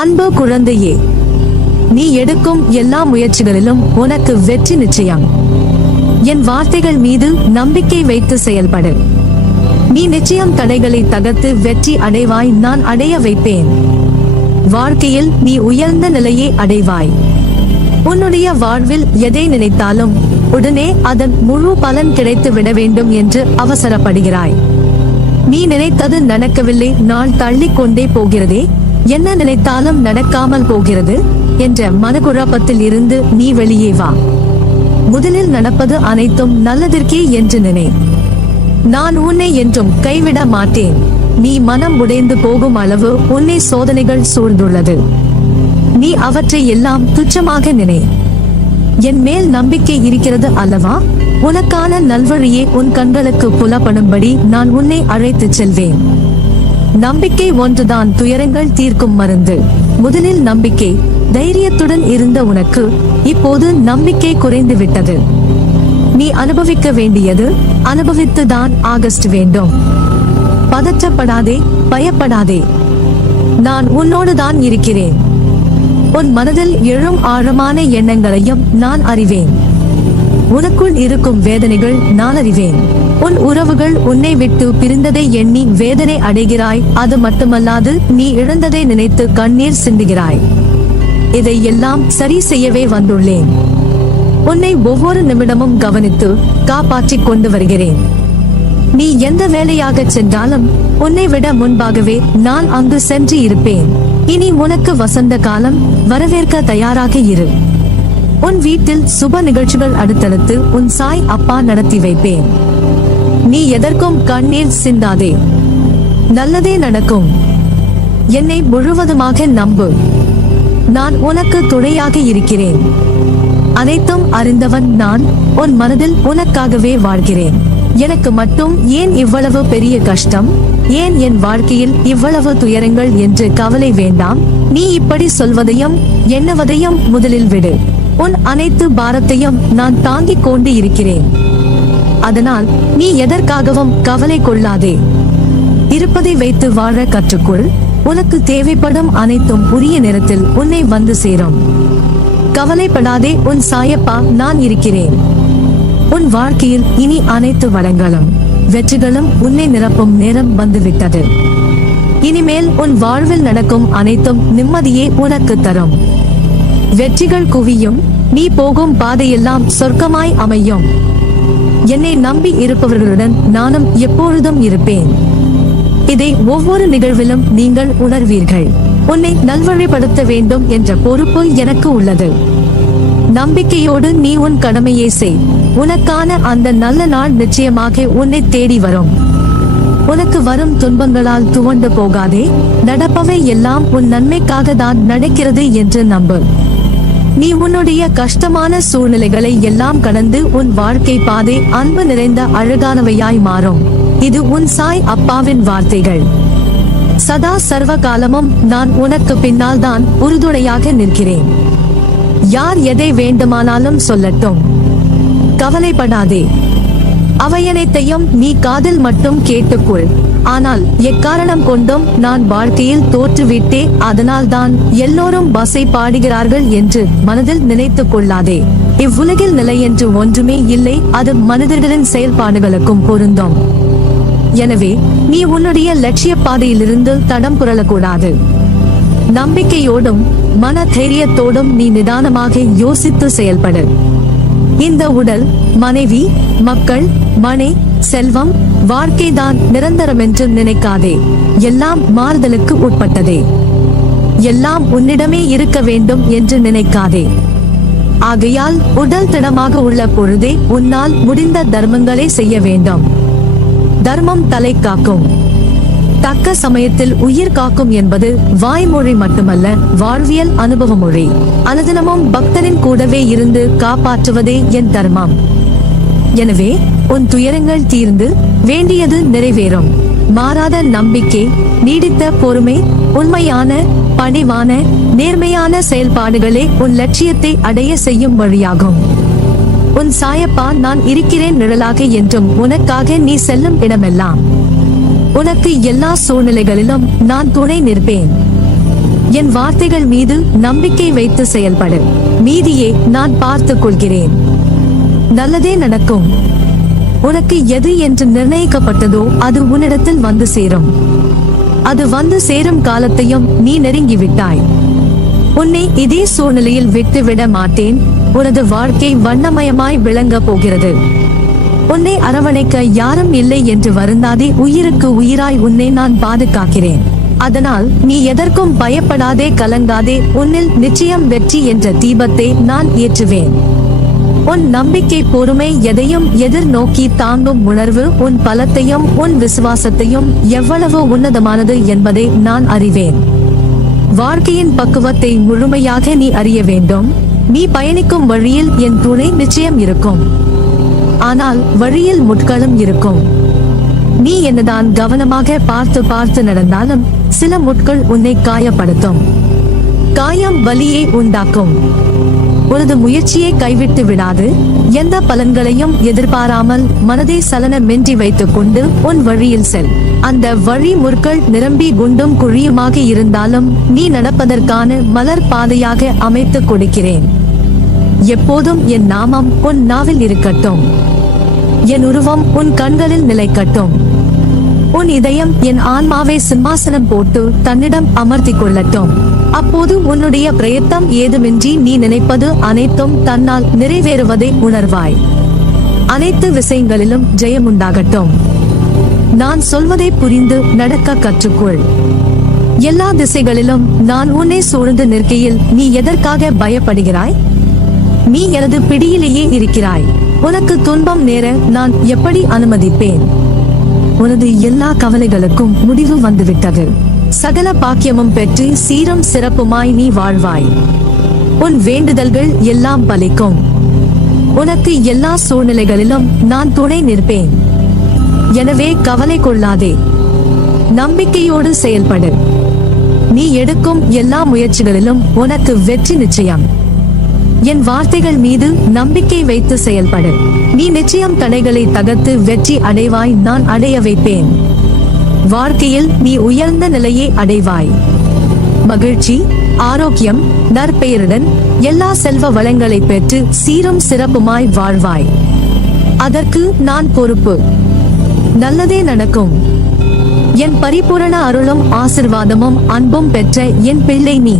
அன்பு குழந்தையே, நீ எடுக்கும் எல்லா முயற்சிகளிலும் உனக்கு வெற்றி நிச்சயம். என் வார்த்தைகள் மீது நம்பிக்கை வைத்து செயல்படு. நீ நிச்சயம் தடைகளை தகர்த்து வெற்றி அடைவாய். நான் அடைய வைப்பேன். வாழ்க்கையில் நீ உயர்ந்த நிலையை அடைவாய். உன்னுடைய வாழ்வில் எதை நினைத்தாலும் உடனே அதன் முழு பலன் கிடைத்து விட வேண்டும் என்று அவசரப்படுகிறாய். நீ நினைத்தது நடக்கவில்லை, நாள் தள்ளிக் கொண்டே போகிறதே, என்ன நினைத்தாலும் நடக்காமல் போகிறது என்ற மனக்குழப்பத்தில் இருந்து நீ வெளியே வா. முதலில் நடப்பது அனைத்தும் நல்லதற்கே என்று நினை. நான் உன்னை என்றும் கைவிட மாட்டேன். நீ மனம் உடைந்து போகும் அளவு உன்னை சோதனைகள் சூழ்ந்துள்ளது. நீ அவற்றை எல்லாம் துச்சமாக நினை. என் மேல் நம்பிக்கை இருக்கிறது அல்லவா? உனக்கான நல்வழியே உன் கண்களுக்கு புலப்படும்படி நான் உன்னை அழைத்துச் செல்வேன். நம்பிக்கை ஒன்றுதான் துயரங்கள் தீர்க்கும் மருந்து. முதலில் நம்பிக்கை, தைரியத்துடன் இருந்த உனக்கு இப்போது நம்பிக்கை குறைந்து விட்டது. நீ அனுபவிக்க வேண்டியது அனுபவித்துதான் ஆகஸ்ட் வேண்டும். பதற்றப்படாதே, பயப்படாதே. நான் உன்னோடுதான் இருக்கிறேன். உன் மனதில் எழும் ஆழமான எண்ணங்களையும் நான் அறிவேன். உனக்குள் இருக்கும் வேதனைகள் நான் அறிவேன். உன் உறவுகள் உன்னை விட்டு பிரிந்ததை எண்ணி வேதனை அடைகிறாய். அது மட்டுமல்லாது நீ இழந்ததை நினைத்து கண்ணீர் சிந்துகிறாய். இதை எல்லாம் சரி செய்யவே வந்துள்ளேன். உன்னை ஒவ்வொரு நிமிடமும் கவனித்து காப்பாற்றிக் கொண்டு வருகிறேன். நீ எந்த வேலையாக சென்றாலும் உன்னை விட முன்பாகவே நான் அங்கு சென்று இருப்பேன். இனி உனக்கு வசந்த காலம் வரவேற்க தயாராக இரு. உன் வீட்டில் சுப நிகழ்ச்சிகள் அடுத்தடுத்து உன் சாய் அப்பா நடத்தி வைப்பேன். நீ எதற்கும் கண்ணீர் சிந்தாதே. நல்லதே நடக்கும். என்னை முழுவதுமாக நம்பு. நான் உனக்கு துணையாக இருக்கிறேன். அனைத்தும் அறிந்தவன் நான். உன் மனதில் உனக்காகவே வாழ்கிறேன். எனக்கு மட்டும் ஏன் இவ்வளவு பெரிய கஷ்டம், ஏன் என் வாழ்க்கையில் இவ்வளவு துயரங்கள் என்று கவலை வேண்டாம். நீ இப்படி சொல்வதையும் எண்ணுவதையும் முதலில் விடு. உன் அனைத்து பாரத்தையும் நான் தாங்கிக் கொண்டு இருக்கிறேன். அதனால் நீ எதற்காகவும் கவலை கொள்ளாதே. இருப்பதை வைத்து வாழ கற்றுக்கொள். உனக்கு தேவைப்படும் அனைத்தும் உரிய நேரத்தில் உன்னை வந்து சேரும். கவலைப்படாதே, உன் சாயப்பா நான் இருக்கிறேன். உன் வாழ்க்கையில் இனி அனைத்து வளங்களும் வெற்றிகளும் உன்னை நிரப்பும் நேரம் வந்துவிட்டது. இனிமேல் உன் வாழ்வில் நடக்கும் அனைத்தும் நிம்மதியே உனக்கு தரும். வெற்றிகள் குவியும். நீ போகும் பாதையெல்லாம் சொர்க்கமாய் அமையும். என்னை நம்பி இருப்பவர்களுடன் நானும் எப்பொழுதும் இருப்பேன். இதை ஒவ்வொரு நிகழ்விலும் நீங்கள் உணர்வீர்கள். உன்னை நல்வழிப்படுத்த வேண்டும் என்ற பொறுப்பு எனக்கு உள்ளது. நம்பிக்கையோடு நீ உன் கடமையை செய். உனக்கான அந்த நல்ல நாள் நிச்சயமாக உன்னை தேடி வரும். உனக்கு வரும் துன்பங்களால் துவண்டு போகாதே. நடப்பவை எல்லாம் உன் நன்மைக்காக தான் நடக்கிறது என்று நம்பு. நீ உன்னுடைய கஷ்டமான சூழ்நிலைகளை எல்லாம் கடந்து உன் வாழ்க்கை பாதை அன்பு நிறைந்த அழகானவையாய் மாறும். இது உன் சாய் அப்பாவின் வார்த்தைகள். சதா சர்வ காலமும் நான் உனக்கு பின்னால் தான் உறுதுணையாக நிற்கிறேன். யார் எதை வேண்டுமானாலும் சொல்லட்டும், கவலைப்படாதே. அவையனைத்தையும் நீ காதில் மட்டும் கேட்டுக்கொள். ஆனால் எக்காரணம் கொண்டும் நான் வாழ்க்கையில் தோற்றுவிட்டே, அதனால் தான் எல்லோரும் பசை பாடுகிறார்கள் என்று மனதில் நினைத்துக் கொள்ளாதே. இவ்வுலகில் நிலை என்று ஒன்றுமே இல்லை. அது மனிதர்களின் செயல்பாடுகளுக்கும் பொருந்தும். எனவே நீ உன்னுடைய லட்சிய பாதையிலிருந்து தடம் புரளக்கூடாது. நம்பிக்கையோடும் மன தைரியத்தோடும் நீ நிதானமாக யோசித்து செயல்படு. இந்த உடல், மனைவி, மக்கள், மனை, செல்வம், வாழ்க்கைதான் நிரந்தரம் என்று நினைக்காதே. எல்லாம் மாறுதலுக்கு உட்பட்டதே. எல்லாம் உன்னிடமே இருக்க வேண்டும் என்று நினைக்காதே. ஆகையால் உடல் திடமாக உள்ள பொழுதே உன்னால் முடிந்த தர்மங்களை செய்ய வேண்டும். தர்மம் தலை காக்கும். தக்க சமயத்தில் உயிர் காக்கும் என்பது வாய்மொழி மட்டுமல்ல, வாழ்வியல் அனுபவ மொழி. அனுதினமும் பக்தரின் கூடவே இருந்து காப்பாற்றுவதே என் தர்மம். எனவே உன் துயரங்கள் தீர்ந்து வேண்டியது நிறைவேறும். மாறாத நம்பிக்கை, நீடித்த பொறுமை, உண்மையான பணிவான நேர்மையான செயல்பாடுகளே உன் லட்சியத்தை அடைய செய்யும் வழியாகும். உன் சாயப்பா நான் இருக்கிறேன் நிழலாக என்றும் உனக்காக நீ செல்லும் இடமெல்லாம். உனக்கு எல்லா சூழ்நிலைகளிலும் நான் துணை நிற்பேன். என் வார்த்தைகள் மீது நம்பிக்கை வைத்து செயல்படு. மீதியை நான் பார்த்துக் கொள்கிறேன். நல்லதே நடக்கும். உனக்கு எது என்று நிர்ணயிக்கப்பட்டதோ அது உன்னிடத்தில் வந்து சேரும். அது வந்து சேரும் காலத்தையும் நீ நெருங்கிவிட்டாய். உன்னை இதே சூழ்நிலையில் விட்டுவிட மாட்டேன். உனது வாழ்க்கை வண்ணமயமாய் விளங்க போகிறது. உன்னை அரவணைக்க யாரும் இல்லை என்று வருந்தாதே. உயிருக்கு உயிராய் உன்னை நான் பாதுகாக்கிறேன். அதனால் நீ எதற்கும் பயப்படாதே, கலங்காதே. உன்னில் நிச்சயம் வெற்றி என்ற தீபத்தை நான் ஏற்றுவேன். உன் நம்பிக்கை, பொறுமை, எதையும் எதிர்நோக்கி தாங்கும் உணர்வு, உன் பலத்தையும் உன் விசுவாசத்தையும் எவ்வளவு உன்னதமானது என்பதை நான் அறிவேன். வாழ்க்கையின் பக்குவத்தை முழுமையாக நீ அறிய வேண்டும். நீ பயணிக்கும் வழியில் என் துணை நிச்சயம் இருக்கும். ஆனால் வழியில் முட்களும் இருக்கும். நீ என்னதான் கவனமாக பார்த்து பார்த்து நடந்தாலும் சில முட்கள் உன்னை காயப்படுத்தும். காயம் வலியை உண்டாக்கும். உனது முயற்சியை கைவிட்டு விடாது. எந்த பலன்களையும் எதிர்பாராமல் மனதை சலனமின்றி வைத்துக் கொண்டு உன் வழியில் செல். அந்த வழி முற்கள் நிரம்பி குண்டும் குழியுமாக இருந்தாலும் நீ நடப்பதற்கான மலர் பாதையாக அமைத்துக் கொடுக்கிறேன். எப்போதும் என் நாமம் உன் நாவில் இருக்கட்டும். என் உருவம் உன் கண்களில் நிலைக்கட்டும். உன் இதயம் என் ஆன்மாவை சிம்மாசனம் போட்டு தன்னிடம் அமர்த்திக் கொள்ளட்டும். அப்போது உன்னுடைய பிரயத்தம் ஏதுமின்றி நீ நினைப்பது அனைத்தும் தன்னால் நிறைவேறுவதை உணர்வாய். அனைத்து விஷயங்களிலும் ஜெயமுண்டாகட்டும். நான் சொல்வதை புரிந்து நடக்க கற்றுக்கொள். எல்லா திசைகளிலும் நான் உன்னை சூழ்ந்து நிற்கையில் நீ எதற்காக பயப்படுகிறாய்? நீ எனது பிடியிலேயே இருக்கிறாய். உனக்கு துன்பம் நேர நான் எப்படி அனுமதிப்பேன்? உனது எல்லா கவலைகளுக்கும் முடிவு வந்துவிட்டது. சகல பாக்கியமும் பெற்று சீரும் சிறப்புமாய் நீ வாழ்வாய். உன் வேண்டுதல்கள் எல்லாம் பலிக்கும். உனக்கு எல்லா சூழ்நிலைகளிலும் நான் துணை நிற்பேன். எனவே கவலை கொள்ளாதே. நம்பிக்கையோடு செயல்படு. நீ எடுக்கும் எல்லா முயற்சிகளிலும் உனக்கு வெற்றி நிச்சயம். என் வார்த்தைகள் மீது நம்பிக்கை வைத்து செயல்படு. நீ நிச்சயம் தடைகளை தகர்த்து வெற்றி அடைவாய். நான் அடைய வைப்பேன். வாழ்க்கையில் நீ உயர்ந்த நிலையை அடைவாய். மகிழ்ச்சி, ஆரோக்கியம், நற்பெயருடன் எல்லா செல்வ வளங்களை பெற்று சீரும் சிறப்புமாய் வாழ்வாய். அதற்கு நான் பொறுப்பு. நல்லதே நடக்கும். என் பரிபூரண அருளும் ஆசிர்வாதமும் அன்பும் பெற்ற என் பிள்ளை நீ.